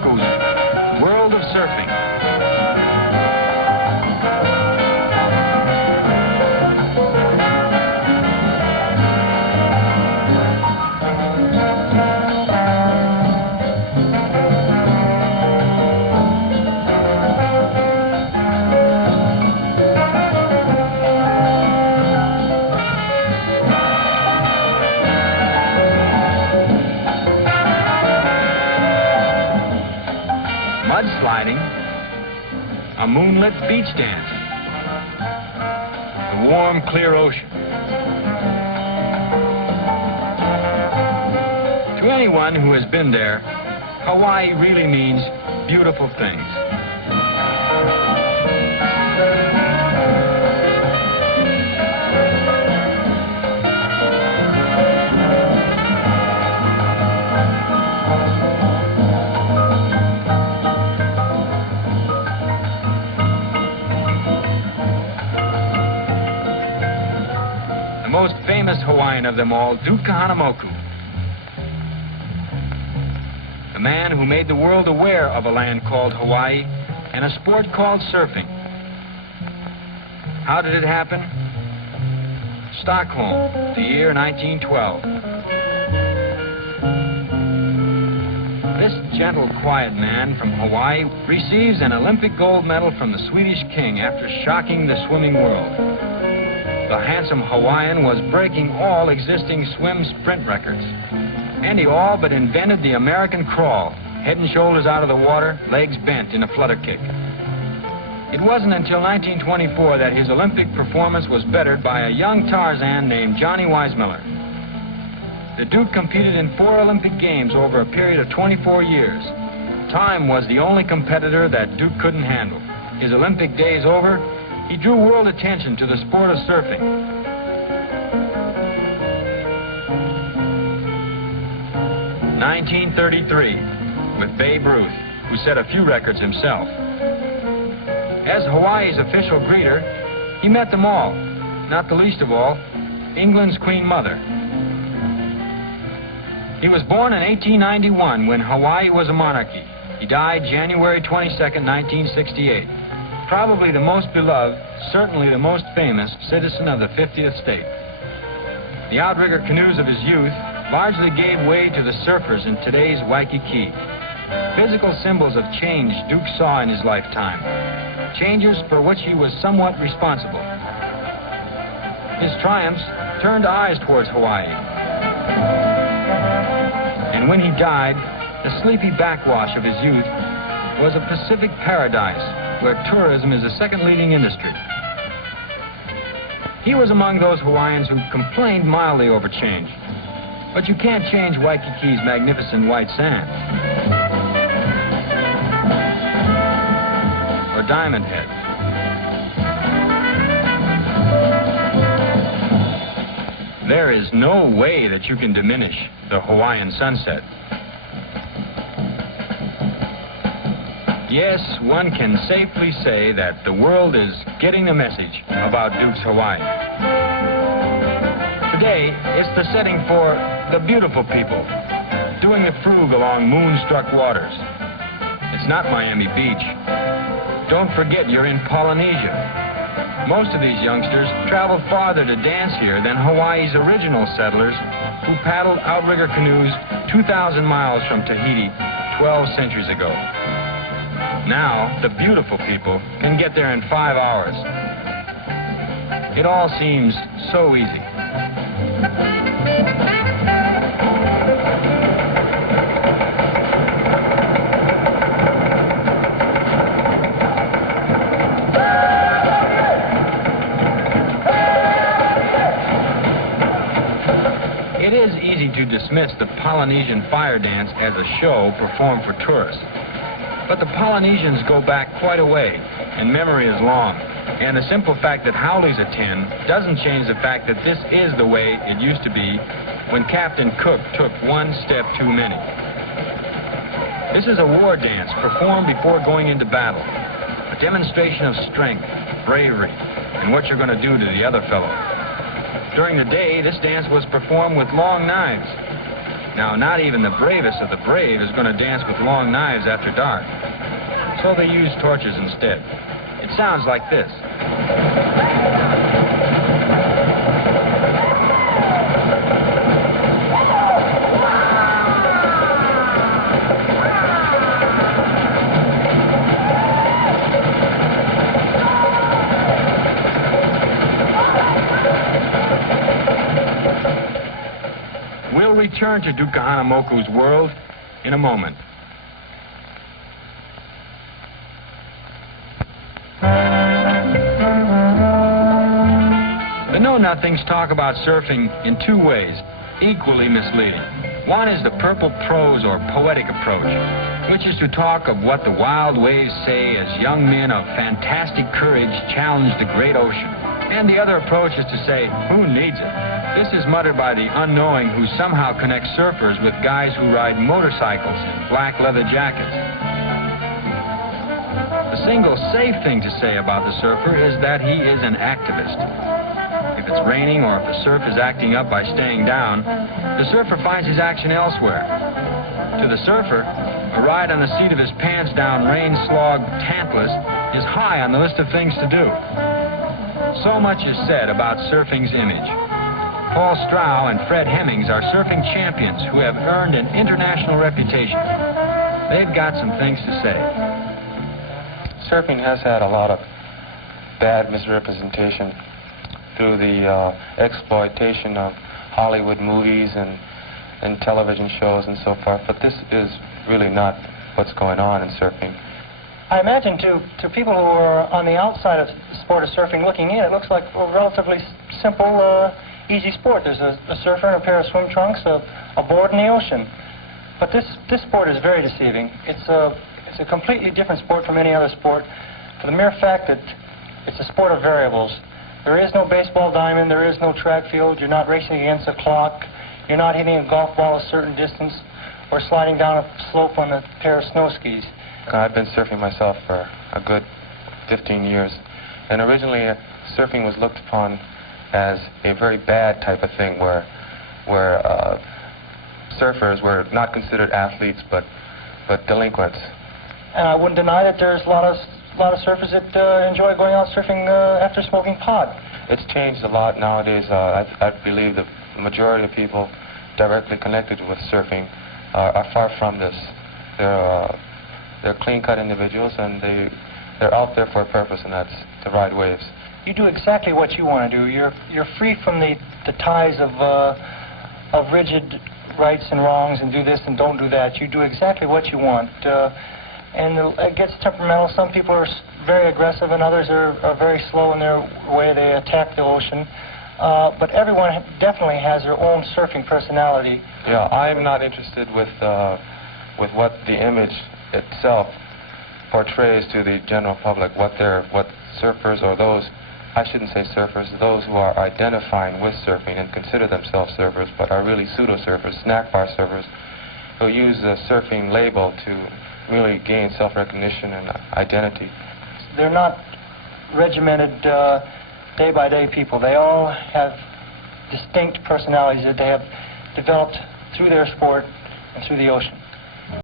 Kahanamoku's World of Surfing. Sliding, a moonlit beach dance, the warm, clear ocean. To anyone who has been there, Hawaii really means beautiful things. Hawaiian of them all, Duke Kahanamoku, the man who made the world aware of a land called Hawaii and a sport called surfing. How did it happen? Stockholm, the year 1912. This gentle, quiet man from Hawaii receives an Olympic gold medal from the Swedish king after shocking the swimming world. The handsome Hawaiian was breaking all existing swim sprint records. And he all but invented the American crawl, head and shoulders out of the water, legs bent in a flutter kick. It wasn't until 1924 that his Olympic performance was bettered by a young Tarzan named Johnny Weissmuller. The Duke competed in 4 Olympic Games over a period of 24 years. Time was the only competitor that Duke couldn't handle. His Olympic days over, he drew world attention to the sport of surfing. (1933) with Babe Ruth, who set a few records himself. As Hawaii's official greeter, he met them all, not the least of all, England's Queen Mother. He was born in 1891 when Hawaii was a monarchy. He died January 22nd, 1968. Probably the most beloved, certainly the most famous citizen of the 50th state. The outrigger canoes of his youth largely gave way to the surfers in today's Waikiki. Physical symbols of change Duke saw in his lifetime, changes for which he was somewhat responsible. His triumphs turned eyes towards Hawaii. And when he died, the sleepy backwash of his youth was a Pacific paradise where tourism is the second leading industry. He was among those Hawaiians who complained mildly over change. But you can't change Waikiki's magnificent white sand. Or Diamond Head. There is no way that you can diminish the Hawaiian sunset. Yes, one can safely say that the world is getting the message about Duke's Hawaii. Today, it's the setting for the beautiful people, doing the frug along moonstruck waters. It's not Miami Beach. Don't forget you're in Polynesia. Most of these youngsters traveled farther to dance here than Hawaii's original settlers who paddled outrigger canoes 2,000 miles from Tahiti 12 centuries ago. Now, the beautiful people can get there in 5 hours. It all seems so easy. It is easy to dismiss the Polynesian fire dance as a show performed for tourists. But the Polynesians go back quite a way, and memory is long. And the simple fact that Howleys attend doesn't change the fact that this is the way it used to be when Captain Cook took one step too many. This is a war dance performed before going into battle, a demonstration of strength, bravery, and what you're going to do to the other fellow. During the day, this dance was performed with long knives. Now, not even the bravest of the brave is going to dance with long knives after dark. So they use torches instead. It sounds like this. We'll return to Duke Kahanamoku's world in a moment. The know-nothings talk about surfing in two ways, equally misleading. One is the purple prose or poetic approach, which is to talk of what the wild waves say as young men of fantastic courage challenge the great ocean. And the other approach is to say, who needs it? This is muttered by the unknowing who somehow connect surfers with guys who ride motorcycles in black leather jackets. The single safe thing to say about the surfer is that he is an activist. If it's raining or if the surf is acting up by staying down, the surfer finds his action elsewhere. To the surfer, a ride on the seat of his pants-down, rain-slogged Tantalus is high on the list of things to do. So much is said about surfing's image. Paul Strauch and Fred Hemmings are surfing champions who have earned an international reputation. They've got some things to say. Surfing has had a lot of bad misrepresentation through the exploitation of Hollywood movies and television shows and so forth, but this is really not what's going on in surfing. I imagine to people who are on the outside of the sport of surfing looking in, it looks like a relatively simple, easy sport. There's a surfer in a pair of swim trunks, a board in the ocean. But this sport is very deceiving. It's a completely different sport from any other sport for the mere fact that it's a sport of variables. There is no baseball diamond, there is no track field, you're not racing against a clock, you're not hitting a golf ball a certain distance or sliding down a slope on a pair of snow skis. I've been surfing myself for a good 15 years, and originally surfing was looked upon as a very bad type of thing where surfers were not considered athletes but delinquents. And I wouldn't deny that there's a lot of surfers that enjoy going out surfing after smoking pot. It's changed a lot nowadays. I believe the majority of people directly connected with surfing are far from this. They're clean-cut individuals, and they're out there for a purpose, and that's to ride waves. You do exactly what you want to do. You're free from the ties of rigid rights and wrongs and do this and don't do that. You do exactly what you want. And it gets temperamental. Some people are very aggressive, and others are very slow in their way they attack the ocean. But everyone definitely has their own surfing personality. Yeah, I'm not interested with what the image itself portrays to the general public, what surfers or those, I shouldn't say surfers, those who are identifying with surfing and consider themselves surfers but are really pseudo-surfers, snack bar surfers, who use the surfing label to really gain self-recognition and identity. They're not regimented day-by-day people. They all have distinct personalities that they have developed through their sport and through the ocean.